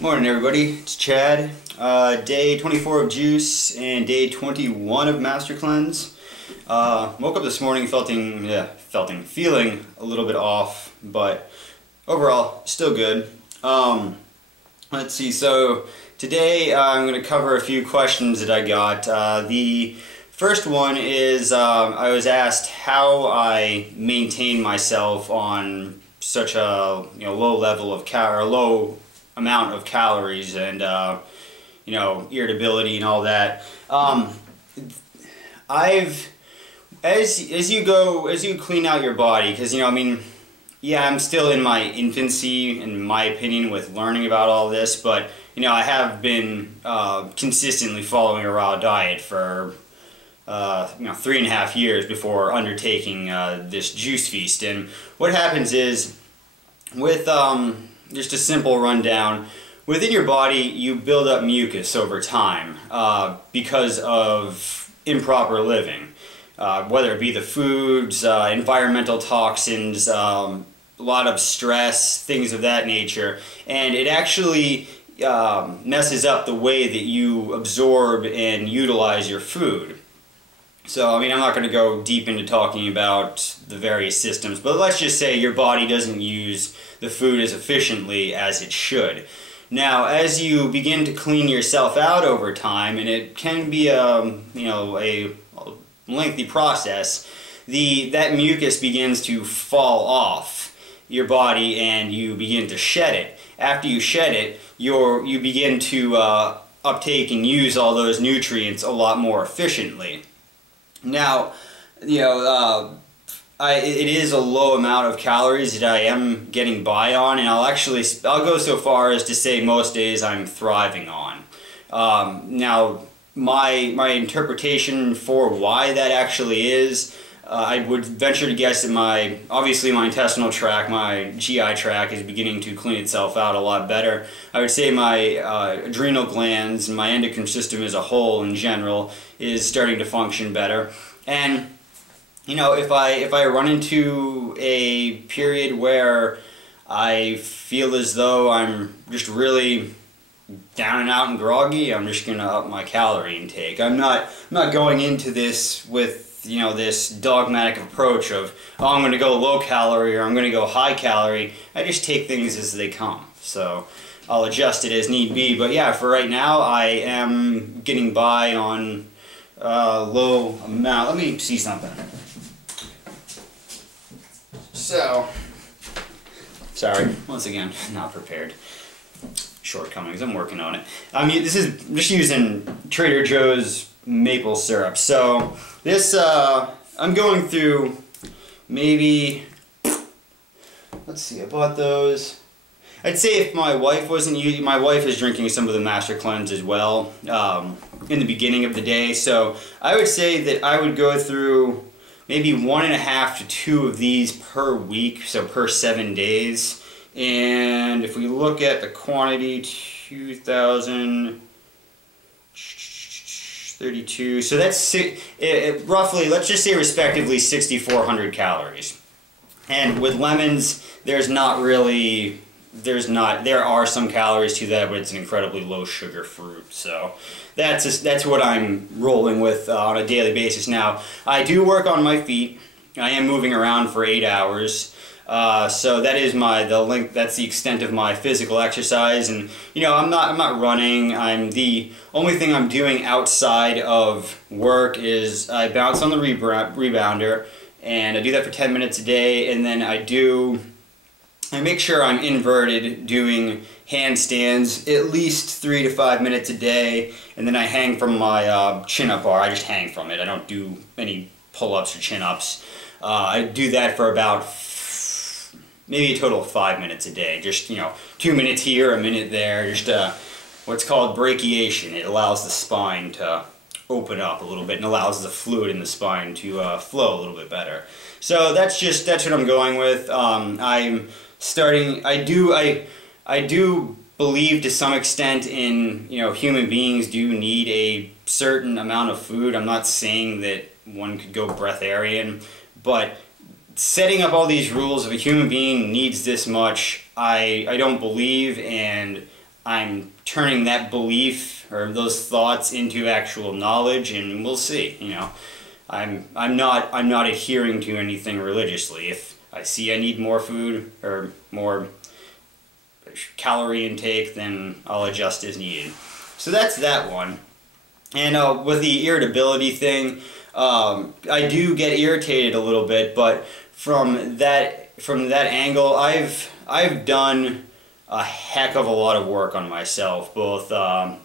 Morning everybody, it's Chad. Day 24 of juice and day 21 of Master Cleanse. Woke up this morning feeling a little bit off, but overall still good. Let's see, so today I'm going to cover a few questions that I got. The first one is I was asked how I maintain myself on such a low level of low amount of calories and irritability and all that. As you clean out your body, because I'm still in my infancy, in my opinion, with learning about all this, but I have been consistently following a raw diet for 3.5 years before undertaking this juice feast. And what happens is, with just a simple rundown, within your body you build up mucus over time because of improper living, whether it be the foods, environmental toxins, a lot of stress, things of that nature, and it actually messes up the way that you absorb and utilize your food. So, I'm not going to go deep into talking about the various systems, but let's just say your body doesn't use the food as efficiently as it should. Now, as you begin to clean yourself out over time, and it can be a lengthy process, that mucus begins to fall off your body and you begin to shed it. After you shed it, you begin to uptake and use all those nutrients a lot more efficiently. Now, it is a low amount of calories that I am getting by on, and I'll go so far as to say most days I'm thriving on. Now, my interpretation for why that actually is, I would venture to guess that obviously my intestinal tract, my GI tract, is beginning to clean itself out a lot better. I would say my adrenal glands and my endocrine system as a whole in general is starting to function better. And if I run into a period where I feel as though I'm just really down and out and groggy, I'm just going to up my calorie intake. I'm not going into this with this dogmatic approach of, oh, I'm going to go low calorie or I'm going to go high calorie. I just take things as they come. So I'll adjust it as need be. But yeah, for right now, I am getting by on low amount. Let me see something. So, sorry, once again, not prepared. Shortcomings, I'm working on it. This is just using Trader Joe's maple syrup. So this, I'm going through maybe, let's see, I bought those. I'd say if my wife wasn't using, my wife is drinking some of the Master Cleanse as well in the beginning of the day. So I would say that I would go through maybe 1.5 to 2 of these per week, so per 7 days. And if we look at the quantity, 2,032, so that's roughly, let's just say respectively, 6,400 calories. And with lemons, there are some calories to that, but it's an incredibly low sugar fruit. So that's what I'm rolling with on a daily basis. Now, I do work on my feet. I am moving around for 8 hours. So that is that's the extent of my physical exercise, and I'm not running. The only thing I'm doing outside of work is I bounce on the rebounder, and I do that for 10 minutes a day, and then I make sure I'm inverted doing handstands at least 3 to 5 minutes a day, and then I hang from my chin-up bar. I just hang from it. I don't do any pull-ups or chin-ups. I do that for about maybe a total of 5 minutes a day. Just 2 minutes here, a minute there. Just what's called brachiation. It allows the spine to open up a little bit and allows the fluid in the spine to flow a little bit better. So that's what I'm going with. I do believe to some extent in, human beings do need a certain amount of food. I'm not saying that one could go breatharian, but setting up all these rules of a human being needs this much, I don't believe, and I'm turning that belief or those thoughts into actual knowledge, and we'll see. You know, I'm not adhering to anything religiously. If I see I need more food or more calorie intake, then I'll adjust as needed. So that's that one. And with the irritability thing, I do get irritated a little bit, but from that angle, I've done a heck of a lot of work on myself, both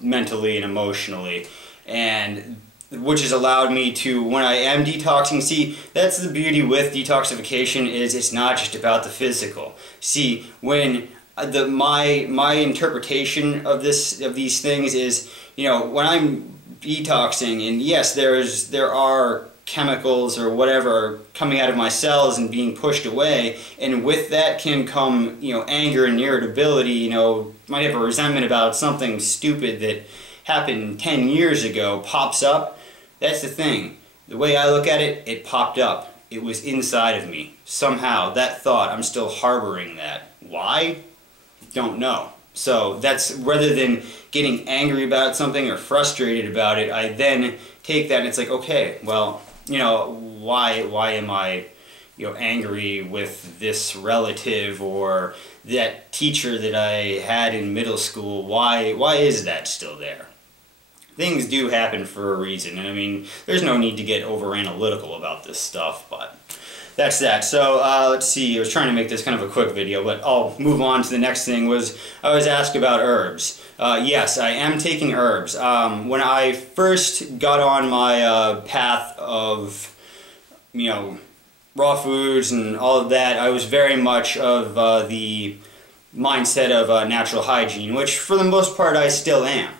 mentally and emotionally, and which has allowed me to, when I am detoxing, see, that's the beauty with detoxification, is it's not just about the physical. See, when my interpretation of these things is, you know, when I'm detoxing, and yes, there are chemicals or whatever coming out of my cells and being pushed away, and with that can come, you know, anger and irritability. You know, might have a resentment about something stupid that happened 10 years ago pops up. That's the thing. The way I look at it, it popped up. It was inside of me. Somehow, that thought, I'm still harboring that. Why? Don't know. So that's, rather than getting angry about something or frustrated about it, I then take that and it's like, okay, well, you know, why am I, you know, angry with this relative or that teacher that I had in middle school? Why is that still there? Things do happen for a reason, and I mean, there's no need to get over analytical about this stuff, but that's that. So let's see, I was trying to make this kind of a quick video, but I'll move on to the next thing. I was asked about herbs. Yes, I am taking herbs. When I first got on my path of, you know, raw foods and all of that, I was very much of the mindset of natural hygiene, which for the most part I still am.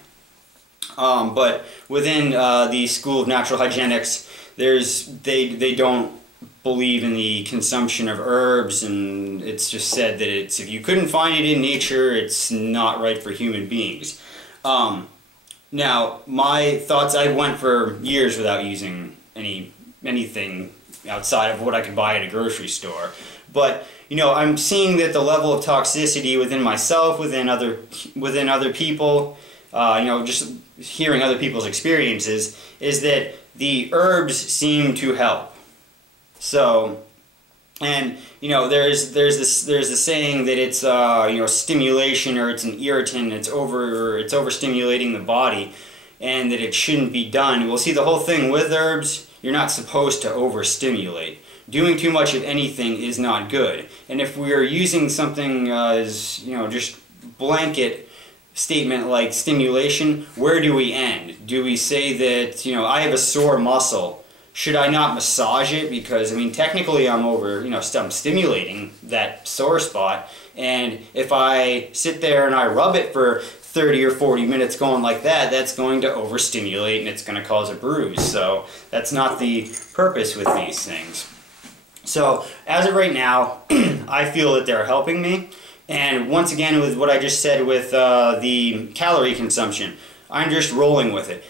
But within the school of natural hygienics, they don't believe in the consumption of herbs, and it's just said that if you couldn't find it in nature, it's not right for human beings. Now, my thoughts, I went for years without using anything outside of what I could buy at a grocery store. But, you know, I'm seeing that the level of toxicity within myself, within other people, you know, just hearing other people's experiences, is that the herbs seem to help. So, and you know, there's the saying that it's you know, stimulation, or it's an irritant, it's overstimulating the body, and that it shouldn't be done. Well, see, the whole thing with herbs, you're not supposed to overstimulate. Doing too much of anything is not good. And if we're using something as, you know, just blanket statement like stimulation, where do we end? Do we say that, you know, I have a sore muscle, should I not massage it? Because, I mean, technically I'm I'm stimulating that sore spot, and if I sit there and I rub it for 30 or 40 minutes going like that, that's going to overstimulate and it's going to cause a bruise. So that's not the purpose with these things. So as of right now, I feel that they're helping me. And once again, with what I just said with the calorie consumption, I'm just rolling with it.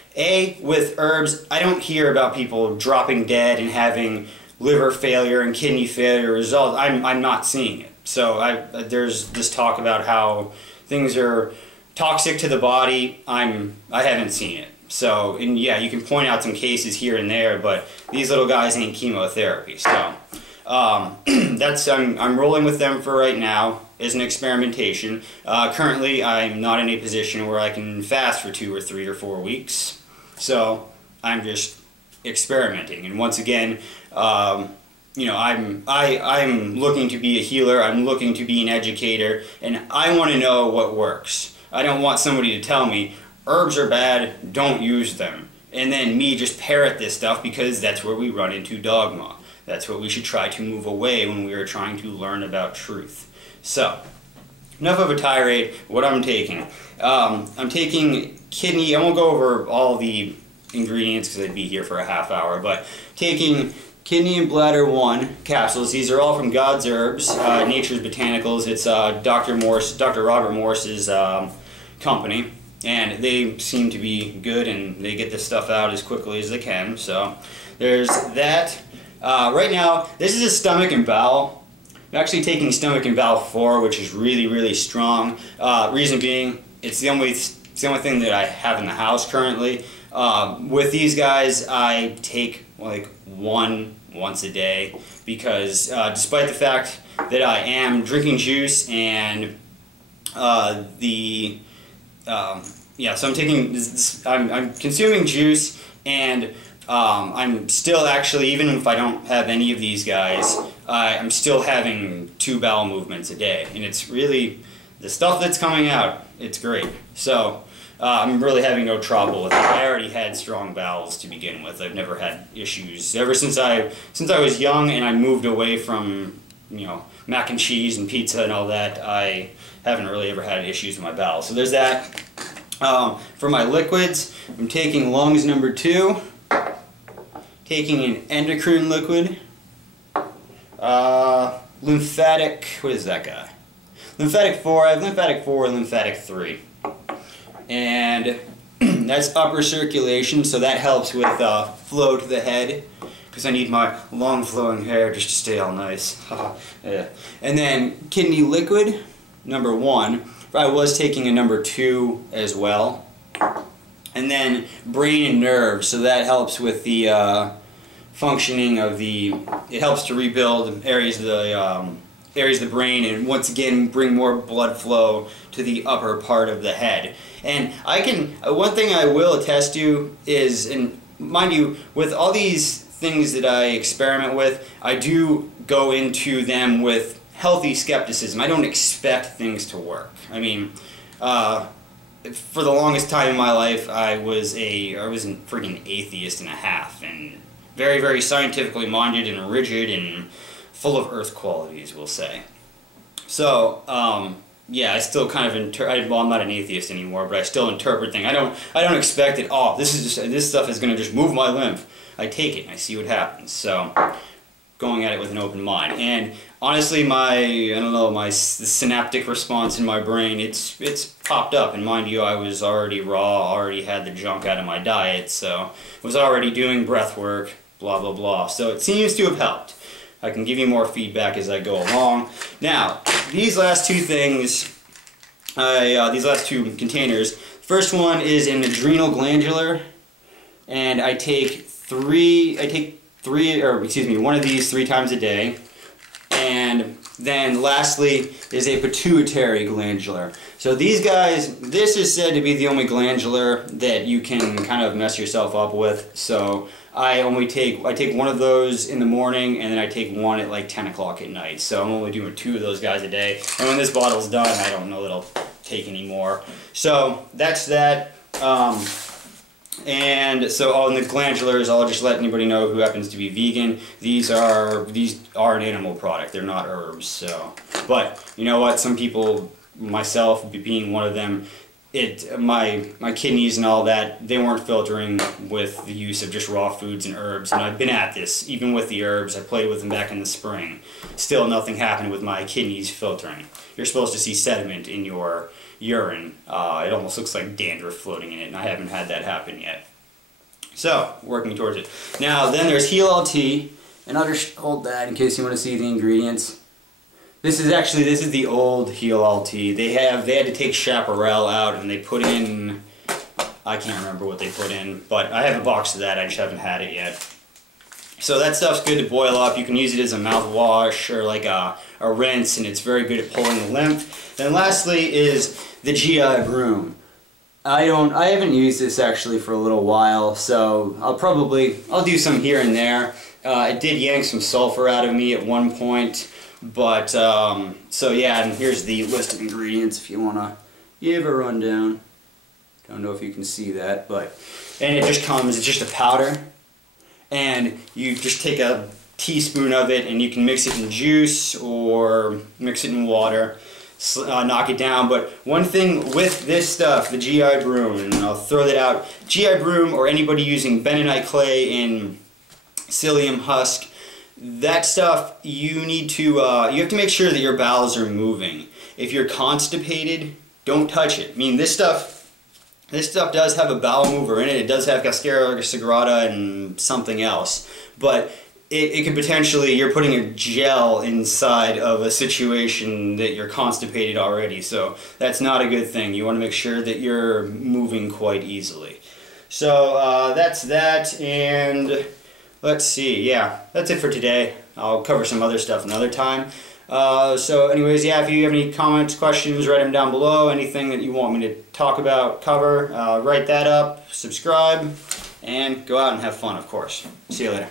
With herbs, I don't hear about people dropping dead and having liver failure and kidney failure results. I'm not seeing it. So there's this talk about how things are toxic to the body. I haven't seen it. So, and yeah, you can point out some cases here and there, but these little guys ain't chemotherapy. So I'm rolling with them for right now as an experimentation. Currently, I'm not in a position where I can fast for 2 or 3 or 4 weeks. So I'm just experimenting. And once again, you know, I'm looking to be a healer. I'm looking to be an educator, and I want to know what works. I don't want somebody to tell me herbs are bad, don't use them, and then me just parrot this stuff, because that's where we run into dogma. That's what we should try to move away when we are trying to learn about truth. So, enough of a tirade. What I'm taking. I'm taking kidney. I won't go over all the ingredients because I'd be here for a half hour, but taking kidney and bladder 1 capsules. These are all from God's Herbs, Nature's Botanicals. It's Dr. Robert Morse's company, and they seem to be good, and they get this stuff out as quickly as they can. So, there's that. Right now, this is a stomach and bowel. I'm actually taking stomach and bowel 4, which is really, really strong. Reason being, it's the only thing that I have in the house currently. With these guys, I take like one once a day because despite the fact that I am drinking juice and yeah, so I'm consuming juice, and I'm still actually, even if I don't have any of these guys, I'm still having 2 bowel movements a day, and it's really the stuff that's coming out. It's great. So I'm really having no trouble with it. I already had strong bowels to begin with. I've never had issues ever since I was young, and I moved away from, you know, mac and cheese and pizza and all that. I haven't really ever had issues with my bowels. So there's that. For my liquids, I'm taking lungs number 2, taking an endocrine liquid, lymphatic, what is that guy? Lymphatic 4, I have lymphatic 4 and lymphatic 3. And that's upper circulation, so that helps with flow to the head, because I need my long flowing hair just to stay all nice. Yeah. And then kidney liquid, number 1. I was taking a number 2 as well. And then brain and nerves, so that helps with the functioning of it helps to rebuild areas of the brain, and once again bring more blood flow to the upper part of the head. And one thing I will attest to is, and mind you, with all these things that I experiment with, I do go into them with healthy skepticism. I don't expect things to work. I mean, for the longest time in my life, I was a freaking atheist and a half, and very, very scientifically minded and rigid and full of earth qualities, we'll say. So, yeah, I still kind of well, I'm not an atheist anymore, but I still interpret things. I don't expect that. Oh, this stuff is going to just move my lymph. I take it and I see what happens. So, going at it with an open mind. And honestly, the synaptic response in my brain, it's popped up. And mind you, I was already raw, already had the junk out of my diet, so was already doing breath work, blah blah blah. So it seems to have helped. I can give you more feedback as I go along. Now, these last 2 things, these last 2 containers. First one is an adrenal glandular, and I take one of these 3 times a day. And then lastly is a pituitary glandular. So these guys, this is said to be the only glandular that you can kind of mess yourself up with. So I take one of those in the morning, and then I take one at like 10 o'clock at night. So I'm only doing 2 of those guys a day. And when this bottle's done, I don't know that I'll take any more. So that's that. And so on the glandulars, I'll just let anybody know who happens to be vegan. These are an animal product. They're not herbs. So, but you know what? Some people, myself being one of them, my kidneys and all that, they weren't filtering with the use of just raw foods and herbs. And I've been at this even with the herbs. I played with them back in the spring. Still, nothing happened with my kidneys filtering. You're supposed to see sediment in your urine. It almost looks like dandruff floating in it, and I haven't had that happen yet. So, working towards it. Now, then there's Heal LT, and I'll just hold that in case you want to see the ingredients. This is the old Heal LT. They had to take chaparral out, and they put in, I can't remember what they put in, but I have a box of that. I just haven't had it yet. So that stuff's good to boil up. You can use it as a mouthwash or like a rinse, and it's very good at pulling the lymph. Then lastly is the GI Broom. I haven't used this actually for a little while, so I'll do some here and there. It did yank some sulfur out of me at one point, but so yeah. And here's the list of ingredients if you wanna give a rundown. Don't know if you can see that, and it just comes. It's just a powder. And you just take a teaspoon of it, and you can mix it in juice or mix it in water, knock it down. But one thing with this stuff, the GI Broom, and I'll throw that out, GI Broom or anybody using bentonite clay in psyllium husk, that stuff, you have to make sure that your bowels are moving. If you're constipated, don't touch it. I mean, this stuff does have a bowel mover in it. It does have Cascara sagrada and something else. But it could potentially, you're putting a gel inside of a situation that you're constipated already, so that's not a good thing. You want to make sure that you're moving quite easily. So that's that, and let's see, yeah, that's it for today. I'll cover some other stuff another time. So anyways, yeah, if you have any comments, questions, write them down below. Anything that you want me to talk about, cover, write that up, subscribe, and go out and have fun, of course. See you later.